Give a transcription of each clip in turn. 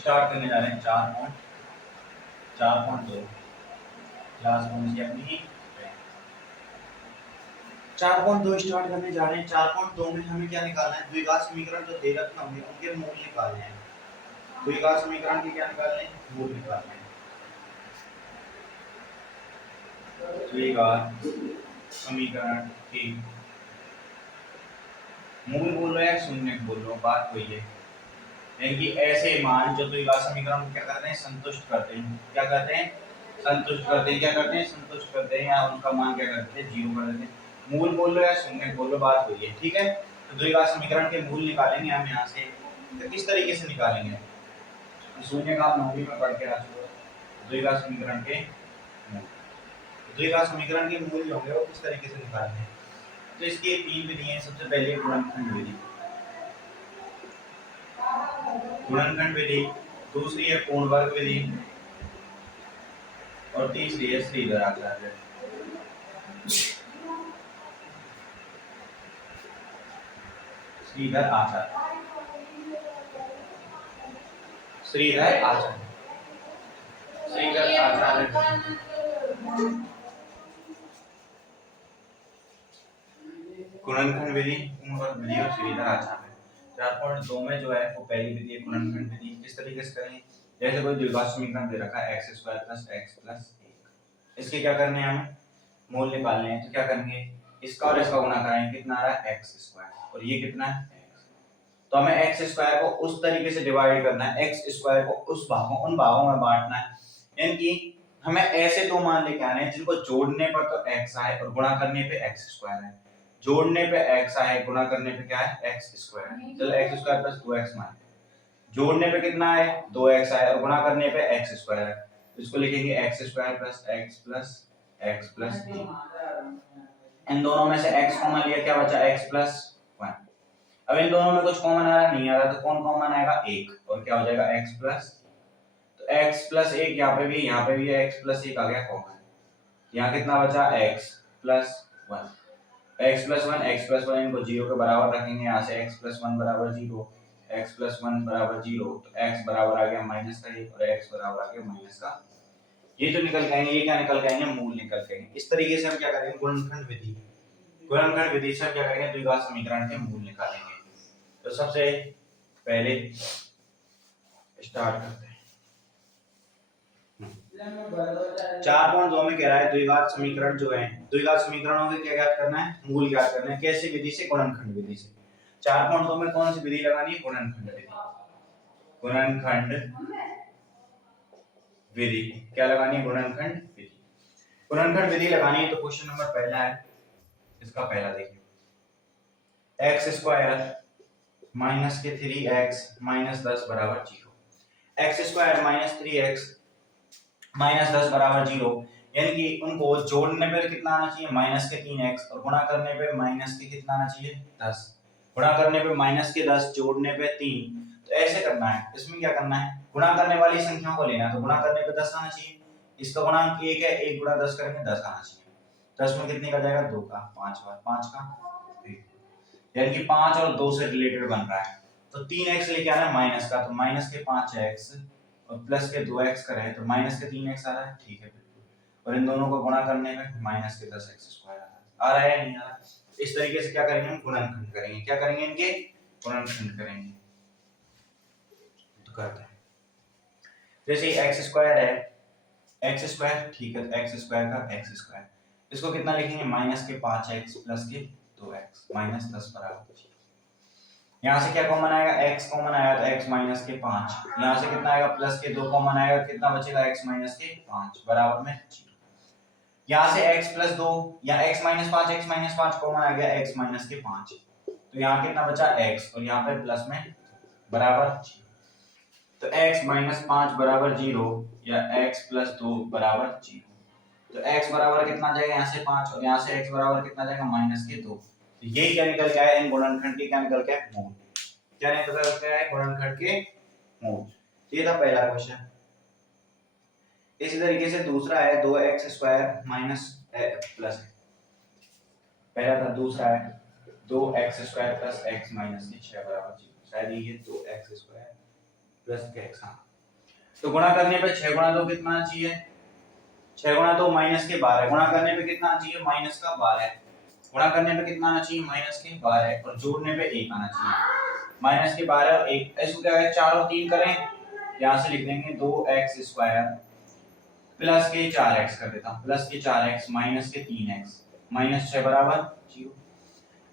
Start करने जा रहे हैं 4.2 क्लास कौन सी अपनी 4.2 स्टार्ट करने जा रहे हैं। 4.2 में हमें क्या निकालना है? द्विघात समीकरण जो दे रखे होंगे उनके मूल निकालने हैं। द्विघात समीकरण के क्या निकालने हैं? मूल निकालने हैं। द्विघात समीकरण के मूल बोल रहे हैं, शून्य बोल रहे हो, बात वही है। यानी कि ऐसे मान जो द्विघात समीकरण को क्या करते हैं? संतुष्ट करते हैं। क्या करते हैं? संतुष्ट करते हैं। क्या करते हैं? संतुष्ट करते हैं, या उनका मान क्या करते हैं? जीरो कर देते हैं। मूल बोल रहे हैं, शून्य बोल रहे हो, बात वही है। ठीक है, तो द्विघात समीकरण के मूल निकालेंगे हम यहाँ से। तो किस तरीके से निकालेंगे? शून्य का आप नौवीं में पढ़ के आ चुके हो। द्विघात समीकरण के मूल, द्विघात समीकरण के मूल जो होंगे वो किस तरीके से निकालते हैं? तो इसकी तीन विधि है। सबसे पहले गुणनखंड विधि, गुणनखंड विधि, दूसरी है पूर्ण वर्ग विधि, और तीसरी है श्रीधर आचार्य। श्रीधर आचार्य, श्रीधर आचार्य, श्रीधर आचार्य। गुणनखंड विधि, पूर्ण वर्ग विधि और श्रीधर आचार्य। 4.2 में जो है वो पहली विधि है गुणनखंड विधि। किस तरीके से करेंगे? जैसे कोई द्विघात समीकरण दे रखा है x² + x + 1, इसके क्या करने हैं? हमें मूल निकालने हैं। तो क्या करेंगे? इसका और इसका गुणा करेंगे, कितना आ रहा है? x², और ये कितना है? x। तो हमें x² को उस तरीके से डिवाइड करना है, x² को उन भागों में बांटना है। यानी कि हमें ऐसे दो मान लेके आने हैं जिनको जोड़ने पर तो x आए और गुणा करने पे x² है। जोड़ने पे x आए, गुणा करने पे क्या है? x² है। चलो x² + 2x मान, जोड़ने पे कितना है? 2x आए और गुणा करने पे x² है। तो इसको लिखेंगे x² + x + x + 1। इन दोनों में से x कॉमन लिया, क्या बचा? x + 1। अब इन दोनों में कुछ कॉमन आ रहा नहीं आ रहा, तो कौन कॉमन आएगा? 1, और क्या हो जाएगा? x + तो x + 1 यहाँ पे भी, यहाँ पे भी x + 1 आ गया कॉमन। यहाँ कितना बचा? x + 1, x + 1, x + 1 इनको 0 के बराबर रखेंगे। यहाँ से x + 1 = 0, x + 1 = 0, तो x बराबर आ गया -1 और x बराबर आ गया -का। ये जो निकल के आएंगे, ये क्या निकल के आएंगे? मूल निकल के आएंगे। इस तरीके से हम क्या करेंगे? गुणनखंड विधि, गुणनखंड विधि से हम क्या करेंगे? द्विघात समीकरण के मूल निकालेंगे। तो सबसे पहले स्टार्ट करते हैं। 4.2 में कह रहा है द्विघात समीकरण जो है, द्विघात समीकरणों के क्या ज्ञात करना है? मूल ज्ञात करना है। कैसी विधि से? गुणनखंड विधि से। 4.2 में कौन सी विधि लगानी है? गुणनखंड विधि। गुणनखंड विधि क्या लगानी है? गुणनखंड विधि। गुणनखंड विधि लगानी है तो क्वेश्चन नंबर पहला है, इसका पहला देखिए, x² - 3x - 10 = 0। x² - 3x - 10 = 0, यानी कि उनको जोड़ने पे कितना आना चाहिए? -3x, और गुणा करने पे कितना आना चाहिए? 10। गुणा करने पे -10, जोड़ने पे 3। तो ऐसे करना है। इसमें क्या करना है? गुणा करने वाली संख्याओं को लेना है, तो गुणा करने पे 10 आना चाहिए। इसका गुणांक 1 है, 1 × 10 करेंगे 10 आना चाहिए। 10 में कितने का जाएगा? 2 का, 5 बार 5 का, यानी कि 5 और 2 से रिलेटेड बन रहा है। तो 3x लेके आना है माइनस का, तो माइनस के 5x और प्लस के 2x का रहे तो माइनस के 3x आ रहा है। ठीक है, बिल्कुल। और इन दोनों को गुणा करने में माइनस के 10x² आ रहा है या नहीं आ रहा? इस तरीके से क्या करेंगे? हम गुणनखंड करेंगे। क्या करेंगे? इनके गुणनखंड करेंगे। तो करते हैं, जैसे x² है, x², ठीक है, तो x² का x², इसको कितना लिखेंगे? माइनस के 5x प्लस के 2x, -10 = 0। यहाँ से क्या कॉमन आएगा? x कॉमन आया तो x - के 5, यहाँ से कितना आएगा? प्लस के 2 कॉमन आएगा, कितना बचेगा? x - के 5 बराबर में 0। यहाँ से x + 2 या x - 5, x - 5 कॉमन आ गया, x - के 5, तो यहाँ कितना बचा? x, और यहाँ पे प्लस में बराबर 0। तो x - 5 = 0 या x + 2 = 0। तो x बराबर कितना जाएगा? यहाँ से 5, और यहाँ से x बराबर कितना जाएगा? -2। तो ये क्या निकल के आया? इन गुणनखंड के क्या निकल के आया? मूल। क्या निकल के आया? गुणनखंड के मूल। ये था पहला क्वेश्चन। इसी तरीके से दूसरा है 2x² - प्लस, पहला था, दूसरा है 2x² + x - 6 = 0। शायद ये 2x² + x, हाँ तो गुणा करने पे 6 गुणा 2 कितना आना चाहिए, 6 गुणा 2 माइनस के 12, गुणा करने पे कितना आना चाहिए माइनस का 12, गुणा करने पे कितना आना चाहिए माइनस के 12 और जोड़ने पे 1 आना चाहिए, माइनस के 12 और 1, इसको क्या है 4 और 3 करें, यहां से लिख देंगे 2x² प्लस के 4x कर देता हूं, प्लस के 4x माइनस के 3x माइनस 6 बराबर 0।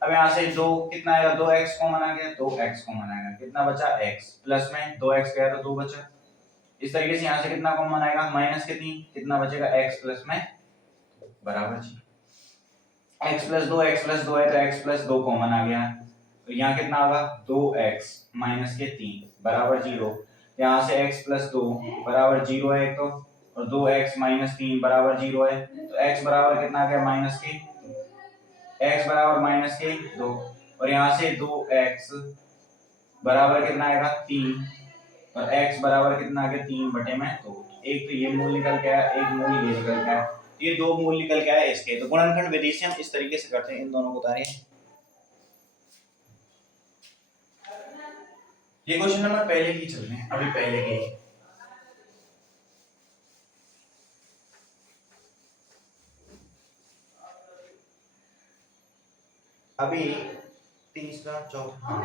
अब यहाँ से 2 कितना आएगा, 2x कॉमन आ गया, 2x कॉमन आएगा, कितना बचा x, प्लस में 2x गया तो 2 बचा। इस तरीके से यहाँ से कितना कॉमन आएगा माइनस के 3, कितना बचेगा x प्लस में बराबर 0। x प्लस 2 x प्लस 2 है तो x प्लस 2 कॉमन आ गया, तो यहाँ कितना होगा 2x माइनस के 3 बराबर 0। यहाँ से x प्लस 2 बराबर 0 है तो, और 2x माइनस 3 बराबर 0 है, तो x बराबर कितना आ गया माइनस के, x बराबर माइनस के 2, और यहाँ से 2x बराबर कितना आएगा 3, और x बराबर कितना आ गया 3 बटे में 2। एक तो ये मूल निकल के आया, एक मूल ये निकल के आया, ये दो मूल निकल के आए इसके। तो गुणनखंड विधि से हम इस तरीके से करते हैं, इन दोनों को उतारें। ये क्वेश्चन नंबर पहले की चल रहे हैं, अभी पहले के ही। अभी तीसरा चौथा,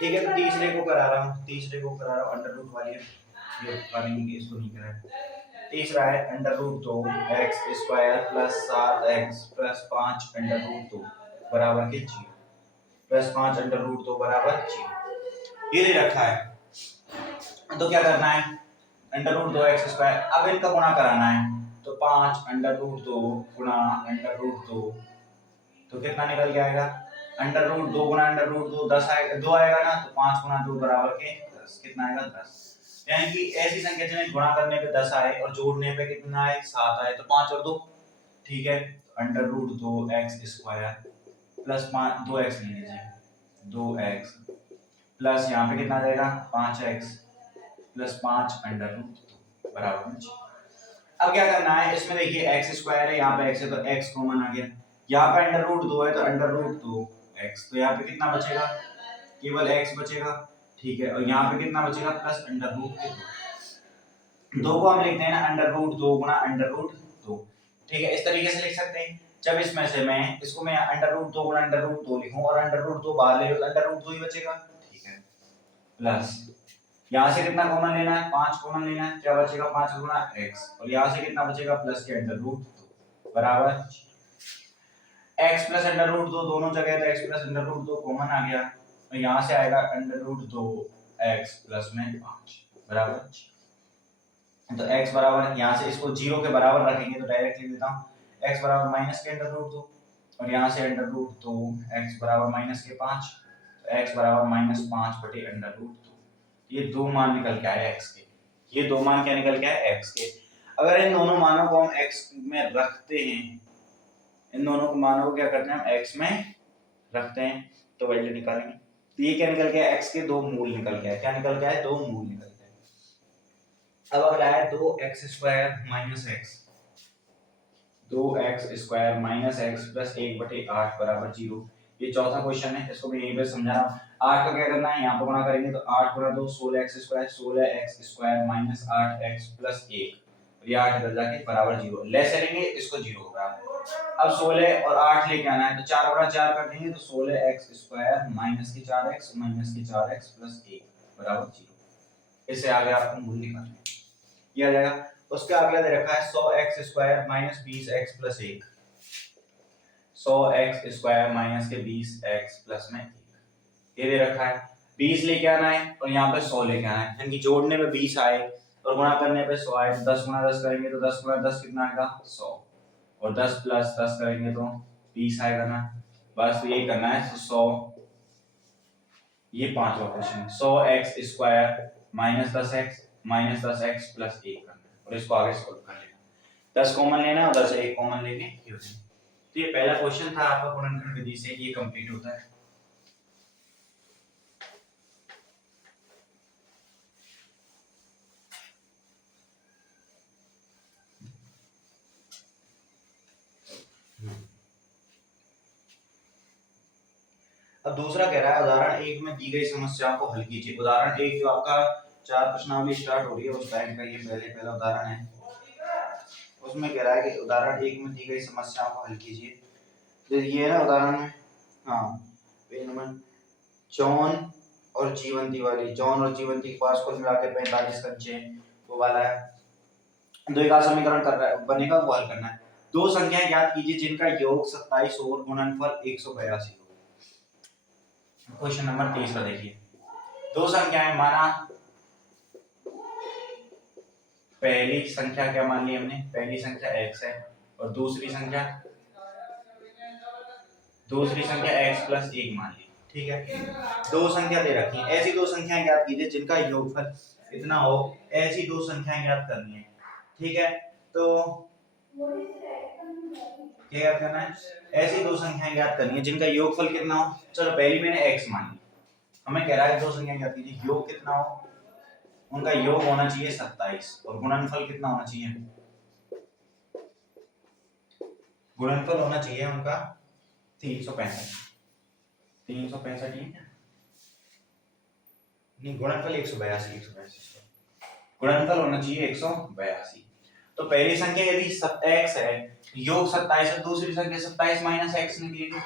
ठीक है, तो तीसरे को करा रहा हूँ, तीसरे को करा रहा हूँ, अंडर रूट वाली है, ये करेंगे, इसको नहीं करा। तीसरा है under root 2 x square plus 7x plus 5 under root 2 बराबर के 0, प्लस 5 अंडर रूट 2 बराबर 0, ये दे रखा है। तो क्या करना है, अंडर रूट 2 एक्स स्क्वायर, अब इनका गुणा कराना है, तो 5 अंडर रूट 2 गुणा अंडर रूट 2, तो कितना निकल के आएगा, अंडर रूट 2 गुणा अंडर रूट 2 10 आएगा, 2 आएगा ना, तो 5 गुणा 2 बराबर के 10, कितना आएगा 10। यानी कि ऐसी संख्या जिन्हें गुणा करने पे 10 आए और जोड़ने पे कितना आए 7 आए, तो 5 और 2, ठीक है, under root 2 x square plus 5 2x ले लीजिए, 2x प्लस यहाँ पे कितना आ जाएगा 5x प्लस 5 अंडर रूट 2 बराबर में 0। अब क्या करना है, इसमें देखिए एक्स स्क्वायर है, यहाँ पे x है तो x कॉमन आ गया, यहाँ पे अंडर रूट 2 है तो अंडर रूट 2 x, तो यहाँ पे कितना बचेगा, केवल x बचेगा, ठीक है, और यहाँ पे कितना बचेगा प्लस अंडर रूट 2 को हम लिखते हैं ना अंडर रूट 2 गुणा अंडर रूट 2, ठीक है, इस तरीके से लिख सकते हैं। जब इसमें से मैं इसको मैं अंडर रूट 2 गुणा अंडर रूट 2 लिखूं और अंडर रूट 2 बाहर ले लो तो अंडर रूट 2 ही बचेगा, ठीक है, प्लस यहाँ से कितना कॉमन लेना है 5 कॉमन लेना है, क्या बचेगा 5 गुणा x, और यहाँ से कितना बचेगा प्लस के अंडर रूट 2 बराबर x प्लस अंडर रूट 2 दोनों जगह तो x plus under root 2 common आ गया, और यहाँ से आएगा अंडर रूट 2 x प्लस में 5 बराबर, तो x बराबर यहाँ से इसको 0 के बराबर रखेंगे तो डायरेक्ट लिख देता हूँ x बराबर माइनस के अंडर रूट 2, और यहाँ से अंडर रूट 2 x बराबर माइनस के 5, तो x बराबर माइनस 5 बटे अंडर रूट 2, ये दो मान निकल के आए x के, ये दो मान क्या निकल के आए x के। अगर इन दोनों मानों को हम x में रखते हैं, इन दोनों को मानों को क्या करते हैं हम x में रखते हैं तो वैल्यू निकालेंगे, तो ये क्या निकल के आए x के दो मूल निकल के आए, क्या निकल के आए दो मूल निकल के आए। अब अगला है 2x square minus x, 2x square minus x plus 1 बटे 8 बराबर 0, ये चौथा क्वेश्चन है, इसको मैं यहीं पे समझा रहा हूँ। 8 का क्या करना है, यहाँ पे गुणा करेंगे तो 8 गुणा 2 16x square, 16x square minus 8x plus 1, ये 8 इधर जाके बराबर 0, लेस करेंगे इसको 0 होगा। अब 16 और 8 लेके आना है तो 4 गुणा 4 कर देंगे तो 16x स्क्वायर माइनस के 4x माइनस के 4x प्लस 1 बराबर 0, इससे आगे आपको मूल निकालना है, ये आ जाएगा। उसके अगला दे रखा है 100x square minus 20x plus 1, 100x square minus के 20x प्लस में 1, ये दे रखा है। 20 लेके आना है और यहाँ पे 100 लेके आना है, यानी कि जोड़ने पे 20 आए और गुणा करने पे 100 आए, तो 10 गुणा 10 करेंगे तो 10 गुणा 10 कितना आएगा 100, और 10 प्लस 10 करेंगे तो 20 आएगा ना, बस तो यही करना है। तो 100, ये पांचवा question 100x square minus 10x plus 1 करना है, और इसको आगे सॉल्व कर लेना, 10 कॉमन लेना है और 10 1 कॉमन लेके ये हो जाएगा। तो ये पहला क्वेश्चन था आपका गुणनखंड विधि से, ये कंप्लीट होता है। अब दूसरा कह रहा है उदाहरण 1 में दी गई समस्याओं को हल कीजिए। उदाहरण 1 जो आपका चार प्रश्नावली स्टार्ट हो रही है उस टाइम का ये पहला उदाहरण है। उसमें कह रहा है कि उदाहरण एक में दी गई समस्याओं को हल कीजिए। तो ये है ना उदाहरण में, हाँ पेज नंबर जॉन और जीवंती वाली, जॉन और जीवंती के पास कुल मिला के 45 बच्चे वो वाला है। दो का समीकरण कर रहा है बनेगा, वो हल करना है। दो संख्याएं ज्ञात कीजिए जिनका योग 27 और गुणनफल 182 हो। क्वेश्चन नंबर 23 का देखिए। दो संख्याएं माना, पहली संख्या क्या मान ली हमने, पहली संख्या x है और दूसरी संख्या x प्लस 1 मान ली, ठीक है। दो संख्या दे रखी है, ऐसी दो संख्याएं ज्ञात कीजिए जिनका योगफल इतना हो, ऐसी दो संख्याएं ज्ञात करनी है, ठीक है। तो क्या याद करना है, ऐसी दो संख्याएं ज्ञात करनी है जिनका योगफल कितना हो। चलो पहली मैंने x मान ली, हमें कह रहा है दो संख्याएं ज्ञात कीजिए, योग कितना हो, उनका योग होना चाहिए 27 और गुणनफल कितना होना चाहिए, गुणनफल होना चाहिए उनका 365 नहीं, गुणनफल 182 गुणनफल होना चाहिए 182। तो पहली संख्या यदि x है, योग 27 है, दूसरी संख्या 27 माइनस x निकलेगी,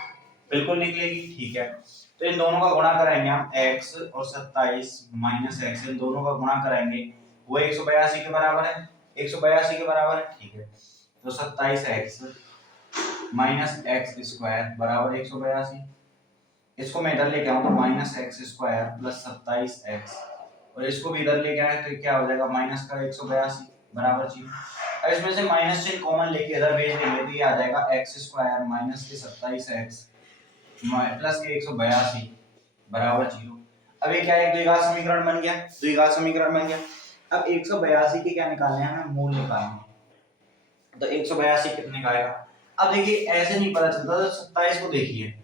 बिल्कुल निकलेगी, ठीक है। तो इन दोनों का गुणा कराएंगे हम, x और 27 माइनस x, इन दोनों का गुणा कराएंगे, वो 182 के बराबर है, 182 के बराबर है, ठीक है। तो 27x माइनस एक्स स्क्वायर बराबर 182। इसको मैं इधर लेके आऊं तो minus x square plus 27x, और इसको भी इधर लेके आए तो क्या हो जाएगा, माइनस का 182 बराबर 0। अब इसमें से माइनस चिन्ह कॉमन लेके इधर भेज देंगे तो ये आ जाएगा x स्क्वायर माइनस के 27x प्लस के 182 बराबर 0। अब ये क्या है, द्विघात समीकरण बन गया, द्विघात समीकरण बन गया। अब 182 के क्या निकालने हैं, हमें मूल निकालने हैं। तो 182 कितने का आएगा। अब देखिए ऐसे नहीं पता चलता, तो 27 को देखिए,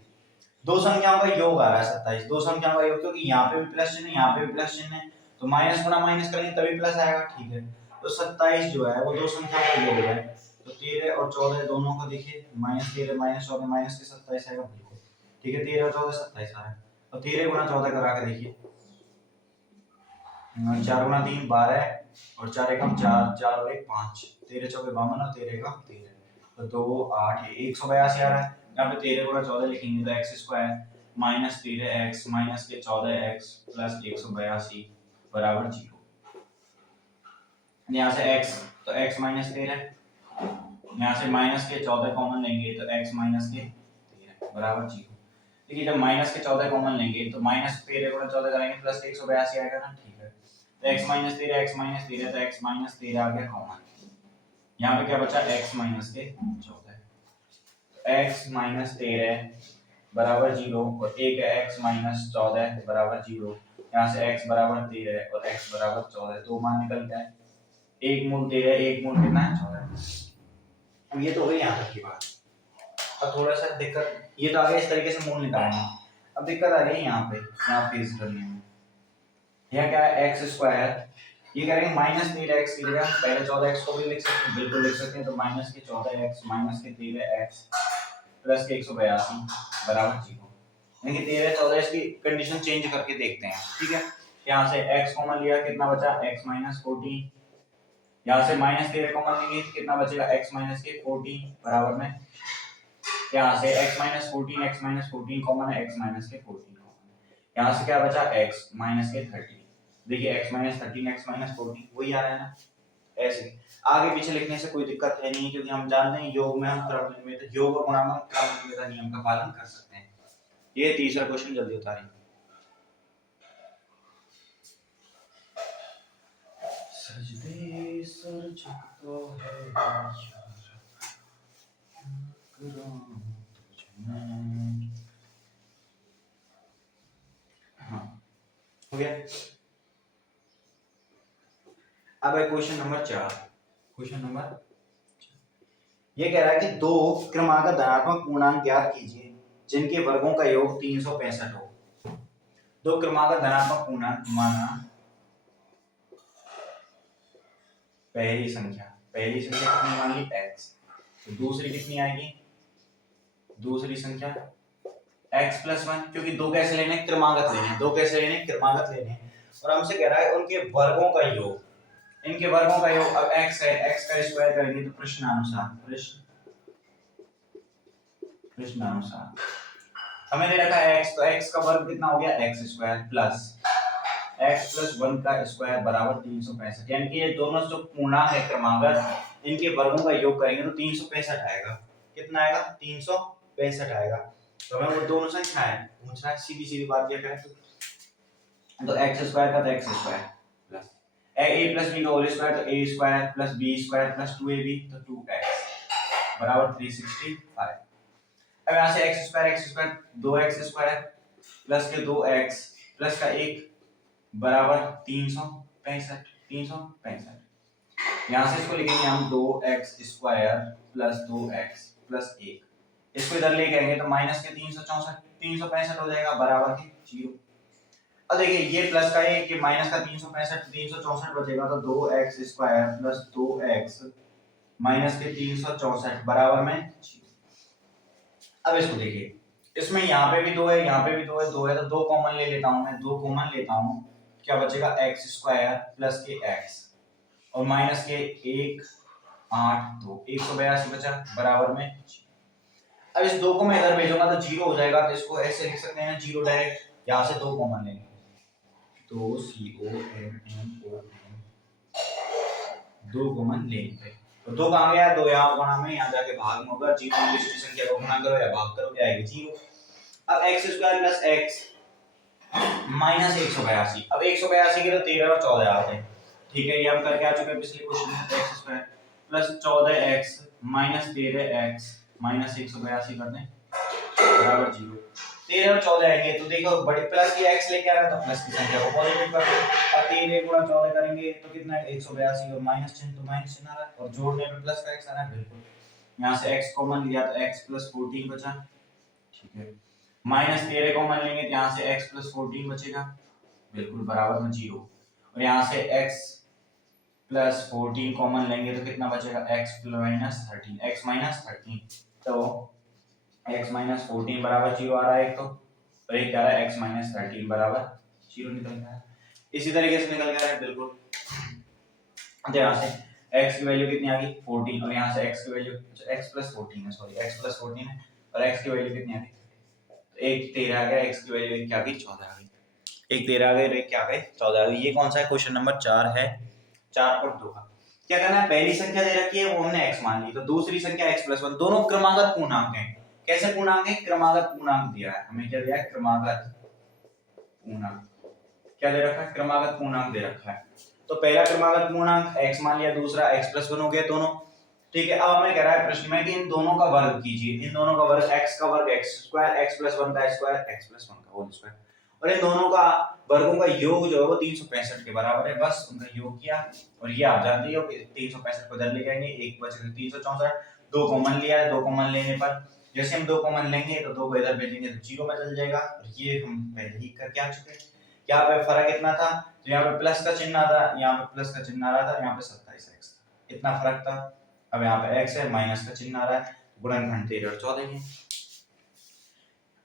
दो संख्याओं का योग आ रहा है 27, दो संख्याओं का योग, क्योंकि यहाँ पे भी प्लस चिन्ह है, यहाँ पे भी प्लस चिन्ह है, तो माइनस गुना माइनस करेंगे तभी प्लस आएगा, ठीक है। तो 27 जो है वो दो संख्याओं का योग है, तो 13 और 14 दोनों का देखिए, माइनस 13 माइनस 14 माइनस के 27 आएगा, बिल्कुल ठीक है। 13 और 14 27 आ रहा है, और 13 गुना 14 करा के देखिए, 4 गुना 3 12 और 4 एकम 4, 4 और 1 5, 13 चौके 52 और 13 एकम 13, तो 2 8 182 आ रहा है। यहाँ पे 13 गुना 14 लिखेंगे तो x square minus 13x minus के 14x प्लस 182 बराबर 0। यहाँ से x तो x माइनस 13, यहाँ से माइनस के 14 कॉमन लेंगे तो x माइनस के 13 बराबर 0। देखिए जब माइनस के 14 कॉमन लेंगे तो माइनस 13 गुना 14 करेंगे प्लस 182 आएगा ना, ठीक है। तो x माइनस 13 तो x माइनस 13 आ गया कॉमन, यहाँ पे क्या बचा x माइनस के 14, x माइनस 13 बराबर 0 और एक है x माइनस 14 बराबर 0, यहाँ से x बराबर 13 और x बराबर 14, दो मान निकल गए, एक मूल 13 एक मूल कितना है 14। अब ये तो हो गई यहाँ तक की बात। अब थोड़ा सा दिक्कत, ये तो आगे इस तरीके से मूल निकालेंगे, अब दिक्कत आ रही है यहाँ पे इस करने में, यह क्या है एक्स स्क्वायर, ये करेंगे माइनस 13x की जगह पहले 14x को भी लिख सकते हैं, बिल्कुल लिख सकते हैं, तो माइनस के 14x माइनस के 13x प्लस के 182 बराबर 0। देखिए 13 14 इसकी कंडीशन चेंज करके देखते हैं, ठीक है। यहाँ से x कॉमन लिया, कितना बचा x माइनस 14, यहाँ से माइनस 13 कॉमन लेंगे कितना बचेगा x माइनस के 14 बराबर में, यहाँ से x माइनस 14 कॉमन है, x माइनस के 14 कॉमन, यहाँ से क्या बचा x माइनस के 13, देखिए x माइनस 13 x माइनस 14 वही आ रहा है ना। ऐसे आगे पीछे लिखने से कोई दिक्कत है नहीं, क्योंकि हम जानते हैं योग में हम क्रमनिर्मित योग और गुणात्मक क्रमनिर्मित नियम का पालन कर सकते हैं। ये तीसरा क्वेश्चन जल्दी उतारिए। सजदे सर झुकता है हाँ हो गया। अब है क्वेश्चन नंबर 4, क्वेश्चन नंबर ये कह रहा है कि दो क्रमागत धनात्मक पूर्णांक ज्ञात कीजिए जिनके वर्गों का योग 365 हो। दो क्रमागत धनात्मक पूर्णांक माना पहली संख्या कितनी मान ली x, तो दूसरी कितनी आएगी, दूसरी संख्या x प्लस 1, क्योंकि दो कैसे लेने क्रमागत लेने, दो कैसे लेने क्रमागत लेने, और हमसे कह रहा है उनके वर्गों का योग, इनके वर्गों का योग। अब x है, x का स्क्वायर करेंगे तो प्रश्नानुसार हमें दे रखा है x, तो x का वर्ग कितना हो गया x square plus x plus 1 का स्क्वायर बराबर 365, यानी कि ये दोनों जो पूर्णांक है क्रमागत, इनके वर्गों का योग करेंगे तो 365 आएगा। कितना आएगा? 365 आएगा। तो हमें वो दोनों संख्या है पूछ रहा है, सीधी सीधी बात ये करें तो x स्क्वायर का तो x square plus a plus b का होल स्क्वायर तो a square plus b square plus 2ab तो 2x बराबर 365। अब यहाँ से x square 2x square plus के 2x प्लस का 1 बराबर 365। यहाँ से इसको लिखेंगे हम 2x square plus 2x plus 1, इसको इधर लेके आएंगे तो माइनस के 365 हो जाएगा बराबर के 0। अब देखिए ये प्लस का है कि माइनस का 364 बचेगा तो 2x square plus 2x minus के 364 बराबर में 0। अब इसको देखिए, इसमें यहाँ पे भी 2 है, यहाँ पे भी 2 है, 2 है तो 2 कॉमन ले लेता हूँ मैं, 2 कॉमन लेता हूँ, क्या बचेगा x स्क्वायर प्लस के x और माइनस के 1 8 2 182 बचा बराबर में 0। अब इस 2 को मैं इधर भेजूंगा तो 0 हो जाएगा, तो इसको ऐसे लिख सकते हैं 0 डायरेक्ट, यहाँ से 2 कॉमन लेंगे तो COMMO 2 कॉमन लेंगे तो 2 कहाँ गया? 2 यहाँ गुणा में, यहाँ जाके भाग में होगा, 0 इंग्लिश की संख्या को गुणा करो या भाग करो क्या आएगी 0। अब x square plus x minus 182, अब 182 के तो 13 और 14 आते हैं, ठीक है, ये हम करके आ चुके हैं पिछले क्वेश्चन में। तो x square plus 14x minus 13x minus 182 कर दें बराबर 0। 13 और 14 आएंगे तो देखो बड़े प्लस की x लेके आ रहा है तो प्लस की संख्या को पॉजिटिव कर दो, और 13 गुणा 14 करेंगे तो कितना है 182 और माइनस चिन्ह तो माइनस चिन्ह आ रहा है, और जोड़ने में प्लस का x आ रहा है बिल्कुल। यहाँ से x कॉमन लिया तो x प्लस 14 बचा, ठीक है, माइनस 13 कॉमन लेंगे तो यहाँ से x प्लस 14 बचेगा बिल्कुल बराबर में 0, और यहाँ से x प्लस 14 कॉमन लेंगे तो कितना बचेगा x माइनस 13, x माइनस 13, तो x माइनस 14 बराबर 0 आ रहा है एक तो, और एक आ रहा है x माइनस 13 बराबर 0 निकल गया है। इसी तरीके से निकल गया है बिल्कुल। तो यहाँ से x की वैल्यू कितनी आ गई 14, और यहाँ से x की वैल्यू x प्लस 14 है, सॉरी x प्लस 14 है, और x की वैल्यू कितनी आ गई तो 1 13 आ गया, x की वैल्यू क्या आ गई 14 आ गई, 1 13 आ गई और 1 क्या आ गई 14 आ गई। ये कौन सा है? क्वेश्चन नंबर 4 है, 4.2 का। क्या करना है? पहली संख्या दे रखी है वो हमने x मान ली, तो दूसरी संख्या x प्लस 1, दोनों क्रमागत पूर्णांक हैं। कैसे पूर्णांक है? क्रमागत पूर्णांक दिया है हमें, क्या दिया है? क्रमागत पूर्णांक। क्या दे रखा है? क्रमागत पूर्णांक दे रखा है। तो पहला क्रमागत पूर्णांक x मान लिया, दूसरा x प्लस 1 हो गया दोनों, ठीक है। अब हमें कह रहा है प्रश्न में कि इन दोनों का वर्ग कीजिए, इन दोनों का वर्ग, x का वर्ग x स्क्वायर, x प्लस 1 का स्क्वायर, x प्लस 1 का होल स्क्वायर, और इन दोनों का वर्गों का योग जो है वो 365 के बराबर है, बस उनका योग किया। और ये आप जानते हो कि 365 को इधर ले जाएंगे, एक बचेगा 364, 2 कॉमन लिया है, 2 कॉमन लेने पर जैसे हम 2 कॉमन लेंगे तो 2 को इधर भेजेंगे तो 0 में चल जाएगा, और ये हम पहले ही करके आ चुके हैं। यहाँ पे फर्क इतना था, तो यहाँ पे प्लस का चिन्ह आ रहा था, यहाँ पे प्लस का चिन्ह आ रहा था, यहाँ पे 27x था, इतना फर्क था। अब यहाँ पे x है, माइनस का चिन्ह आ रहा है, गुणनखंड 13 और 14 है,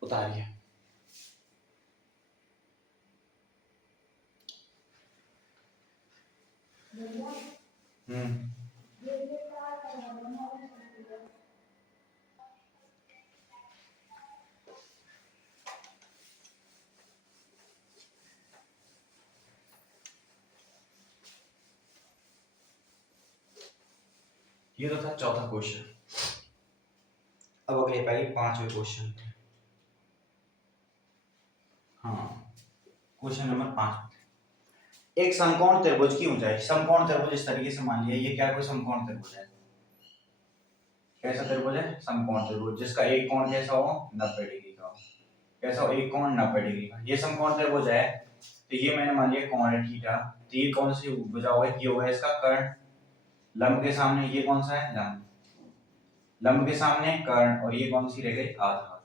उतारिए। ये तो था चौथा क्वेश्चन। अब अगले पहले 5वें क्वेश्चन। हाँ, क्वेश्चन नंबर 5। एक समकोण त्रिभुज की ऊंचाई, समकोण त्रिभुज इस तरीके से मान लिया, ये क्या कोई समकोण त्रिभुज है? कैसा त्रिभुज है? समकोण त्रिभुज, जिसका एक कोण कैसा हो 90 डिग्री का हो। कैसा हो? एक कोण 90 डिग्री का, ये समकोण त्रिभुज है। तो ये मैंने मान लिया कोण है थीटा, तो ये कौन सी भुजा होगा? ये होगा इसका कर्ण, लंब के सामने ये कौन सा है? लंब, लंब के सामने कर्ण, और ये कौन सी रह गई? आधार,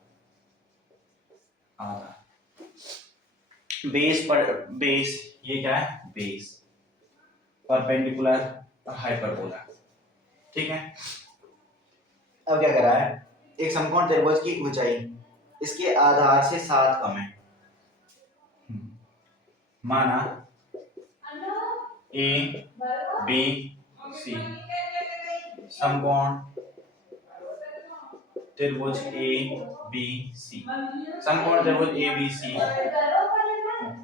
आधार। बेस पर, बेस ये क्या है? बेस, परपेंडिकुलर और हाइपरबोला, ठीक है। अब क्या कर रहा है? एक समकोण त्रिभुज की ऊंचाई इसके आधार से 7 कम है, माना ए बी सी, समकोण त्रिभुज ए बी सी, समकोण त्रिभुज ए बी सी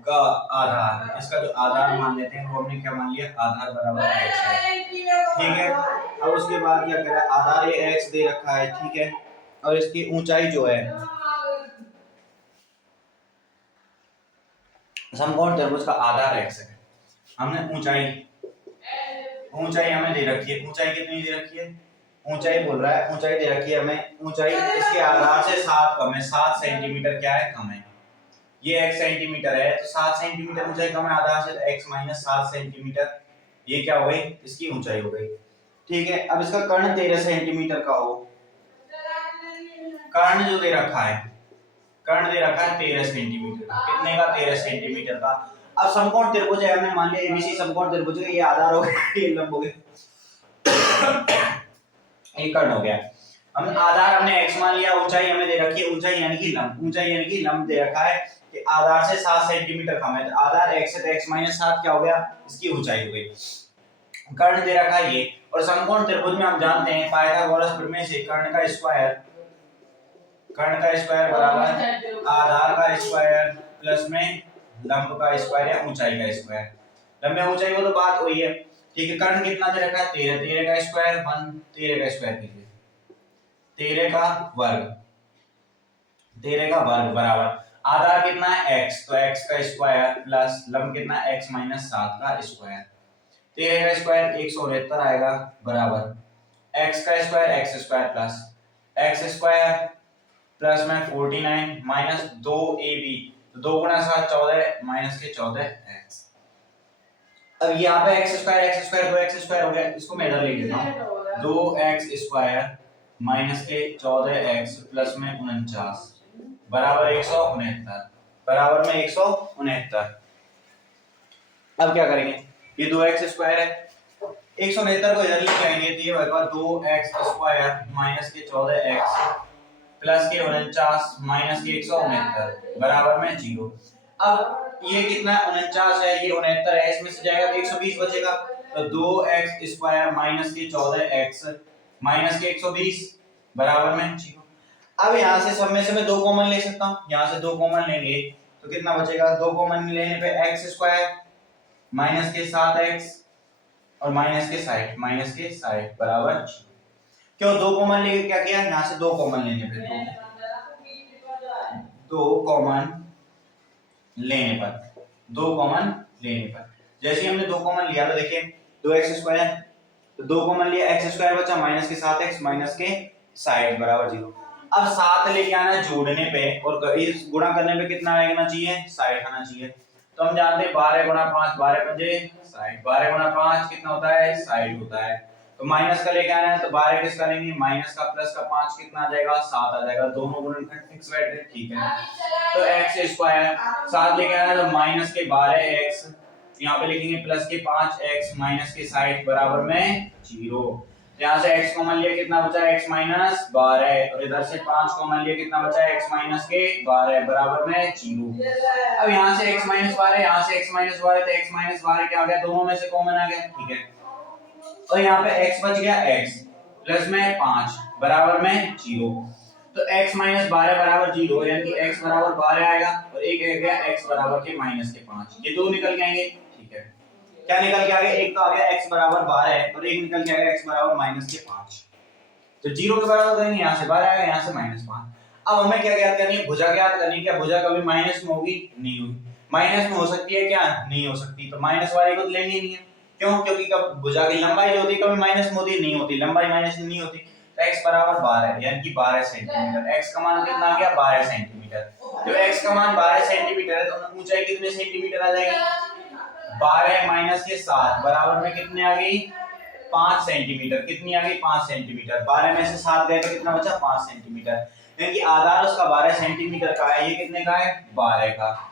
का आधार, इसका जो आधार मान लेते हैं वो हमने क्या मान लिया, आधार बराबर x है, ठीक है। अब उसके बाद क्या करें, आधार ये x दे रखा है, ठीक है, और इसकी ऊंचाई जो है, समकोण त्रिभुज का आधार x है, हमने ऊंचाई हमें दे रखी है, ऊंचाई कितनी दे रखी है, ऊंचाई बोल रहा है, ऊंचाई दे रखी है हमें, ऊंचाई इसके आधार से 7 कम है, 7 सेंटीमीटर क्या है, कम है, ये x सेंटीमीटर है तो 7 सेंटीमीटर ऊंचाई कम है आधार से, तो x माइनस 7 सेंटीमीटर, ये क्या हो गई, इसकी ऊंचाई हो गई, ठीक है। अब इसका कर्ण 13 सेंटीमीटर का हो, कर्ण जो दे रखा है, कर्ण दे रखा है 13 सेंटीमीटर का, कितने का, 13 सेंटीमीटर का। अब समकोण त्रिभुज है, हमने मान लिया एबीसी समकोण त्रिभुज है, ये आधार हो गया, ये लंब हो गया, ये कर्ण हो गया। हम आधार हमने x मान लिया, ऊंचाई हमें दे रखी है, ऊंचाई यानी कि लंब, ऊंचाई यानी कि लंब दे रखा है कि आधार से 7 सेंटीमीटर कम है, तो आधार x है तो x माइनस 7 क्या हो गया, इसकी ऊंचाई हो गई। कर्ण दे रखा है ये, और समकोण त्रिभुज में हम जानते हैं पाइथागोरस प्रमेय से कर्ण का स्क्वायर बराबर आधार का स्क्वायर प्लस में लंब का स्क्वायर या ऊंचाई का स्क्वायर, लंबे ऊंचाई वो तो बात हुई है, ठीक है। कर्ण कितना दे रखा है, 13, 13 का स्क्वायर 1, 13 का स्क्वायर कीजिए, 13 का वर्ग, 13 का वर्ग बराबर आधार कितना है x, तो x का स्क्वायर प्लस लंब कितना है x माइनस 7 का स्क्वायर, 13 का स्क्वायर 169 आएगा बराबर x का square x square plus x square plus में 49 माइनस 2ab, तो 2 गुना 7 14 माइनस के 14x। अब यहाँ पे x स्क्वायर 2x स्क्वायर हो गया, इसको मैं इधर ले लेता हूँ, 2x स्क्वायर माइनस के 14x प्लस में 49 बराबर 169, बराबर में 169। अब क्या करेंगे, ये 2x स्क्वायर है, 169 को इधर लेके आएंगे तो ये होगा 2x स्क्वायर माइनस के 14x प्लस के 49 माइनस के 169 बराबर में 0। अब ये कितना 49 है, ये 69 है, इसमें से जाएगा तो 120 बचेगा, तो 2x स्क्वायर माइनस के 14x माइनस के 120 बराबर में 0। अब यहाँ से सब में से मैं 2 कॉमन ले सकता हूँ, यहाँ से 2 कॉमन लेंगे तो कितना बचेगा, 2 कॉमन लेने पे x स्क्वायर माइनस के 7x और माइनस के 60 बराबर 0। क्यों 2 कॉमन लेके क्या किया, यहाँ से 2 कॉमन लेने पे 2 कॉमन लेने पर जैसे हमने 2 कॉमन लिया तो देखिए 2x स्क्वायर, तो 2 कॉमन लिया, x स्क्वायर बचा माइनस के 7x माइनस के 60 बराबर 0। अब 7 लेके आना जोड़ने पे और इस गुणा करने पे कितना आना चाहिए, 60 आना चाहिए, तो हम जानते हैं 12 गुणा 5 12 पंजे 60, 12 गुणा 5 कितना होता है, 60 होता है, तो माइनस का लेके आना है तो 12 किसका लेंगे, माइनस का प्लस का 5 कितना आ जाएगा, 7 आ जाएगा, दोनों गुणनखंड फिक्स बैठे, ठीक है। तो x स्क्वायर 7 लेके आना है तो माइनस के 12x, यहाँ पे लिखेंगे प्लस के 5x माइनस के 60 बराबर में 0। यहाँ से x कॉमन लिया, कितना बचा, x माइनस 12, और इधर से 5 कॉमन लिया, कितना बचा, x माइनस के 12 बराबर में 0। अब यहाँ से x माइनस 12, यहाँ से x माइनस 12, तो x माइनस 12 क्या आ गया, दोनों में से कॉमन आ गया, ठीक है। और यहाँ पे x बच गया, x प्लस में 5 बराबर में 0, तो x माइनस 12 बराबर 0, यानी कि x बराबर 12 आएगा, और एक आ गया x बराबर के माइनस के 5, ये दो निकल के आएंगे, ठीक है। क्या निकल के आ गया, एक तो आ गया x बराबर 12 और एक निकल के आएगा x बराबर माइनस के 5, तो 0 के बराबर करेंगे, यहाँ से 12 आएगा, यहाँ से माइनस 5। अब हमें क्या ज्ञात करनी है, भुजा ज्ञात करनी है, क्या भुजा कभी माइनस में होगी, नहीं होगी, माइनस में हो सकती है क्या, नहीं हो सकती, तो माइनस वाली को लेंगे नहीं है, क्यों, क्योंकि कब भुजा की लंबाई जो होती है कभी माइनस में होती नहीं होती, लंबाई माइनस में नहीं होती, तो x बराबर 12 यानी कि 12 सेंटीमीटर, x का मान कितना आ गया, 12 सेंटीमीटर, तो x का मान 12 सेंटीमीटर है तो ऊंचाई कितने सेंटीमीटर आ जाएगी, 12 माइनस के 7 बराबर में कितने आ गई, 5 सेंटीमीटर, कितनी आ गई, 5 सेंटीमीटर, 12 में से 7 गए तो कितना बचा, 5 सेंटीमीटर, यानी कि आधार उसका 12 सेंटीमीटर का है, ये कितने का है, 12 का,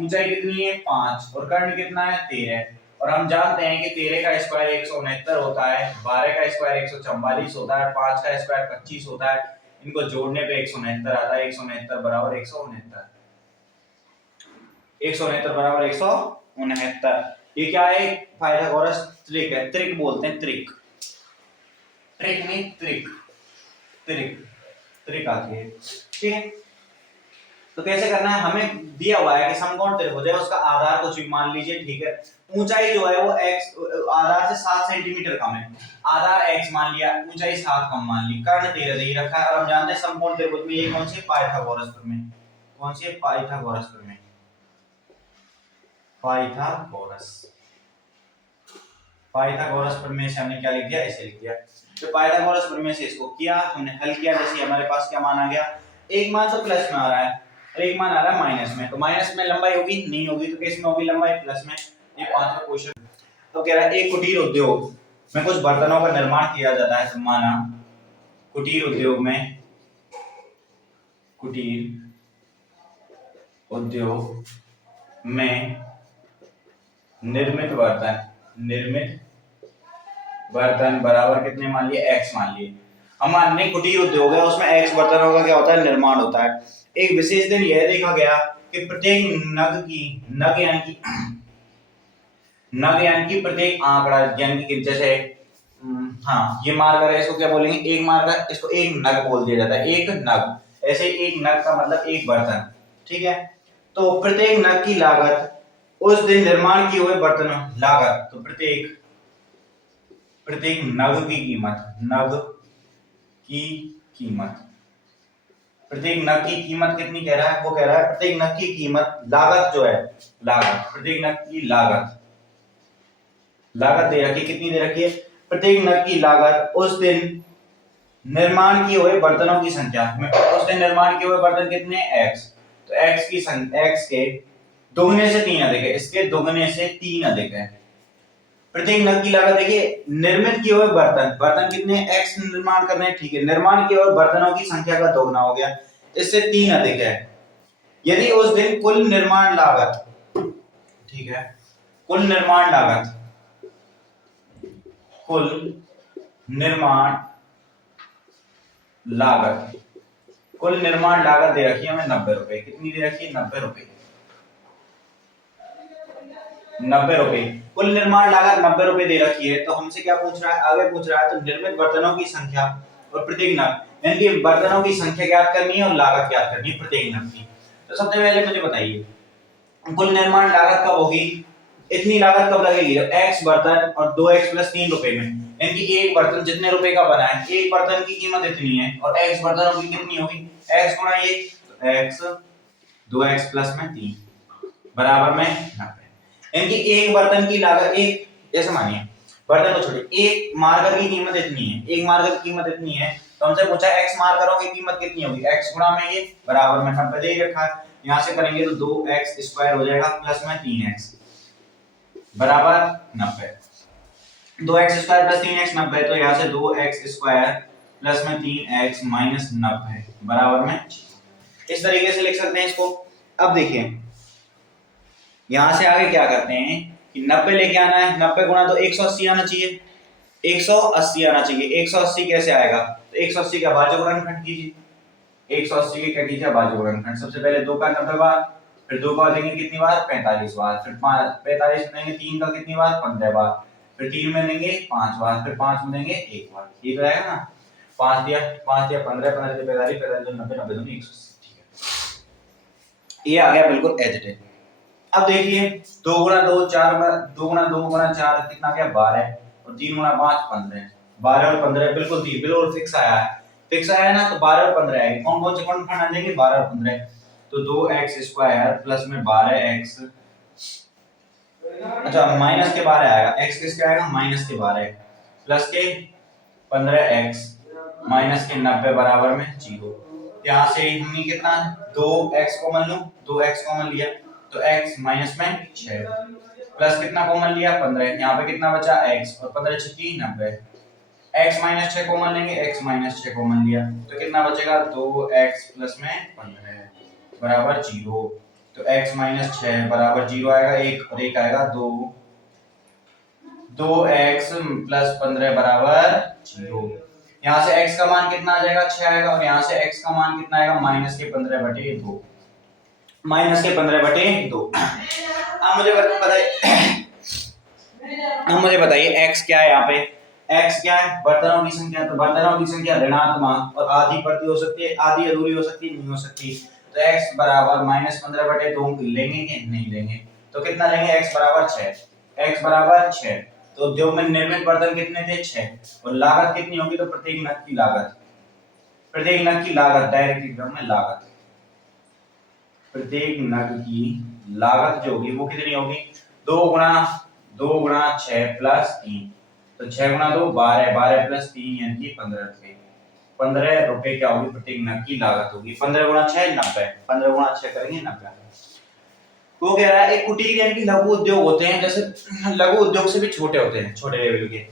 ऊंचाई कितनी है, 5, और कर्ण कितना है, 13, और हम जानते हैं कि 13 का स्क्वायर 169 होता है, 12 का स्क्वायर 144 होता है, 5 का स्क्वायर 25 होता है, इनको जोड़ने पे 169 आता है, 169 बराबर 169 बराबर 169। ये क्या है, पाइथागोरस त्रिक है, त्रिक बोलते हैं, त्रिक, ट्रिक नहीं त्रिक, त्रिक, त्रिक आती है, ठीक है। तो कैसे करना है, हमें दिया हुआ है कि समकोण त्रिभुज है, उसका आधार कुछ भी मान लीजिए, ठीक है, ऊंचाई जो है वो x आधार से 7 सेंटीमीटर कम है, आधार x मान लिया, ऊंचाई 7 कम मान ली, कर्ण 13 दे रखा है, और हम जानते हैं समकोण त्रिभुज में ये कौन सी, पाइथागोरस प्रमेय, कौन सी, पाइथागोरस प्रमेय, पाइथागोरस, पाइथागोरस प्रमेय से हमने क्या लिख दिया, ऐसे लिख दिया। तो पाइथागोरस प्रमेय से इसको किया, हमने हल किया, जैसे हमारे पास क्या मान आ गया, एक मान तो प्लस में आ रहा है और एक मान आ रहा है माइनस में, तो माइनस में लंबाई होगी नहीं होगी, तो किस में होगी लंबाई, प्लस में। ये पांचवा क्वेश्चन। तो कह रहा है एक कुटीर उद्योग में कुछ बर्तनों का निर्माण किया जाता है, तो माना कुटीर उद्योग में, कुटीर उद्योग में निर्मित बर्तन बराबर कितने मान लिए, x मान लिए। हम मान लें कुटीर उद्योग है, उसमें x बर्तनों का क्या होता है, निर्माण होता है। एक विशेष दिन यह देखा गया कि प्रत्येक नग यानी कि प्रत्येक आंकड़ा, यानी कि जैसे हाँ ये मार्कर है, इसको क्या बोलेंगे, एक मार्कर, इसको एक नग बोल दिया जाता है, एक नग, ऐसे एक नग का मतलब एक बर्तन, ठीक है। तो प्रत्येक नग की लागत, उस दिन निर्माण किए हुए बर्तनों लागत, तो प्रत्येक नग की कीमत, प्रत्येक नग की कीमत कितनी कह रहा है, वो कह रहा है प्रत्येक नग की कीमत, लागत जो है, लागत, प्रत्येक नग की लागत दे रखी, कितनी दे रखी है, प्रत्येक नग की लागत उस दिन निर्माण किए हुए बर्तनों की संख्या, उस दिन निर्माण किए हुए बर्तन कितने, x, तो x की संख्या, x के दोगुने से 3 अधिक है, इसके दोगुने से 3 अधिक है। प्रत्येक नग की लागत, देखिए निर्मित किए हुए बर्तन कितने, x निर्माण कर रहे हैं, ठीक है, निर्माण किए हुए बर्तनों की संख्या का दोगुना हो गया, इससे 3 अधिक है। यदि उस दिन कुल निर्माण लागत, ठीक है, कुल निर्माण लागत दे रखी है हमें 90 रुपए, कितनी दे रखी है, 90 रुपए, 90 रुपए कुल निर्माण लागत 90 रुपए दे रखी है। तो हमसे क्या पूछ रहा है, आगे पूछ रहा है, तो निर्मित बर्तनों की संख्या और प्रत्येक नग, यानी कि बर्तनों की संख्या ज्ञात करनी है और लागत ज्ञात करनी है प्रत्येक नग की। तो सबसे पहले मुझे बताइए कुल निर्माण लागत कब होगी, इतनी लागत कब लगेगी, जब x बर्तन और 2x + 3 रुपए में, यानी कि एक बर्तन जितने रुपए का बना है, एक बर्तन की कीमत इतनी है और x बर्तनों की कितनी होगी, x गुणा ये, तो x 2x + में 3 बराबर में 90, यानी कि एक बर्तन की लागत, एक जैसे मानिए बर्तन को छोड़िए, एक मार्कर की कीमत इतनी है, एक मार्कर की कीमत इतनी है, तो हमसे पूछा x मार्करों की कीमत कितनी होगी, x गुणा में ये बराबर में 90 दे रखा है, यहां से करेंगे तो 2x² हो जाएगा प्लस में 3x बराबर 90, 2x² + 3x 90, तो यहां से 2x² प्लस में 3x माइनस 90 बराबर में, इस तरीके से लिख सकते हैं इसको। अब देखिए यहां से आगे क्या करते हैं कि 90 लेके आना है, 90 गुणा तो 180 आना चाहिए, 180 आना चाहिए, 180 कैसे आएगा, तो 180 का भाज्य गुणनखंड कीजिए, 180 के क्या कीजिए भाज्य गुणनखंड, सबसे पहले 2 का 90 बार, फिर 2 का देंगे कितनी बार 45 बार, फिर 45 में देंगे 3 का कितनी बार 15 बार, फिर 3 में देंगे 5 बार, फिर 5 में देंगे 1 बार, ठीक रहेगा ना, 5 दिया 15 15 से 45 45 90 90 180, ठीक है, ये आ गया बिल्कुल एज इट इज। अब देखिए 2 गुणा 2 4 में 2 गुणा 2 गुणा 4 कितना गया 12 और 3 गुणा 5 15, 12 और 15 बिल्कुल फिक्स आया है, फिक्स आया ना, तो 12 और 15 आएंगे, कौन कौन से गुणनखंड आ जाएंगे 12 और 15, तो 2x² प्लस में 12x, अच्छा माइनस के 12 आएगा, x किसके आएगा माइनस के 12 प्लस के 15x माइनस के 90 बराबर में 0, यहां से हमने कितना 2x कॉमन लो, 2x कॉमन लिया तो x माइनस में 6 प्लस कितना कॉमन लिया 15, यहाँ पे कितना बचा x और 15 छक्की 90, x माइनस 6 कॉमन लेंगे, x माइनस 6 कॉमन लिया तो कितना बचेगा 2x प्लस में 15 बराबर 0, तो x माइनस 6 बराबर 0 आएगा, 1 और 1 आएगा 2, 2x प्लस 15 बराबर 0, यहाँ से x का मान कितना आ जाएगा 6 आएगा और यहाँ से x का मान कितना आएगा माइनस के 15/2, माइनस के 15/2। अब मुझे बताइए अब मुझे बताइए x क्या है यहाँ पे, x क्या है, बर्तनों की संख्या, तो बर्तनों की संख्या ऋणात्मक और आधी प्रति हो सकती है, आधी अधूरी हो सकती है, नहीं हो सकती, तो x बराबर -15/2 लेंगे कि नहीं लेंगे, तो कितना लेंगे, x बराबर 6, x बराबर 6, तो उद्योग में निर्मित बर्तन कितने थे, 6, और लागत कितनी होगी, तो प्रत्येक नग की लागत, प्रत्येक नग की लागत डायरेक्ट एग्जाम में लागत, प्रत्येक नग की लागत जो होगी वो कितनी होगी, 2 गुणा 6 प्लस 3, तो 6 गुणा 2 12, 12 प्लस 3 यानी कि 15 थे, 15 रुपए क्या होगी प्रत्येक नग की लागत होगी, 15 गुणा 6 90, 15 गुणा 6 करेंगे 90। वो कह रहा है एक कुटीर यानी कि लघु उद्योग होते हैं, जैसे लघु उद्योग से भी छोटे होते हैं, छोटे लेवल के,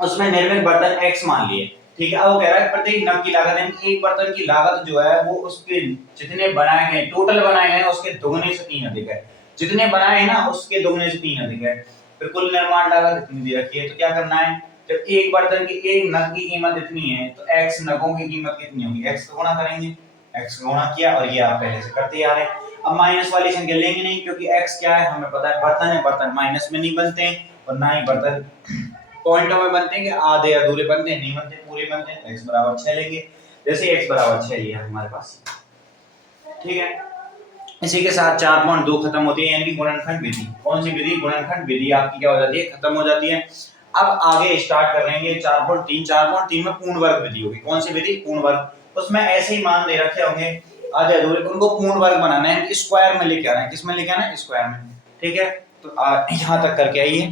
उसमें निर्मित बर्तन x मान लिए, ठीक है। अब वो कह रहा है प्रत्येक नग की लागत यानी एक बर्तन की लागत जो है वो उसके जितने बनाए गए टोटल बनाए गए उसके दुगने से 3 अधिक है, जितने बनाए हैं ना उसके दुगने से 3 अधिक है, फिर कुल निर्माण लागत इतनी दे रखी है, तो क्या करना है, जब एक बर्तन की एक नग की कीमत इतनी है तो x नगों की कीमत कितनी होगी, x को गुणा करेंगे, x को गुणा किया और ये आप पहले से करते आ रहे हैं। अब माइनस वाली संख्या लेंगे नहीं क्योंकि x क्या है हमें पता है, बर्तन है, बर्तन माइनस में नहीं बनते हैं और ना ही बर्तन पॉइंटों में बनते हैं कि आधे अधूरे बनते हैं, नहीं बनते, पूरे बनते हैं, x बराबर 6 लेंगे, जैसे x बराबर 6 लिया हमारे पास, ठीक है। इसी के साथ 4.2 खत्म होती है यानी कि गुणनखंड विधि, कौन सी विधि, गुणनखंड विधि आपकी क्या हो जाती है, खत्म हो जाती है। अब आगे स्टार्ट कर लेंगे 4.3, 4.3 में पूर्ण वर्ग विधि होगी, कौन सी विधि, पूर्ण वर्ग, उसमें ऐसे ही मान दे रखे होंगे आधे अधूरे, उनको पूर्ण वर्ग बनाना है, स्क्वायर में लेके आना है, किस में लेके आना है, स्क्वायर में, ठीक है। तो यहां तक करके आइए।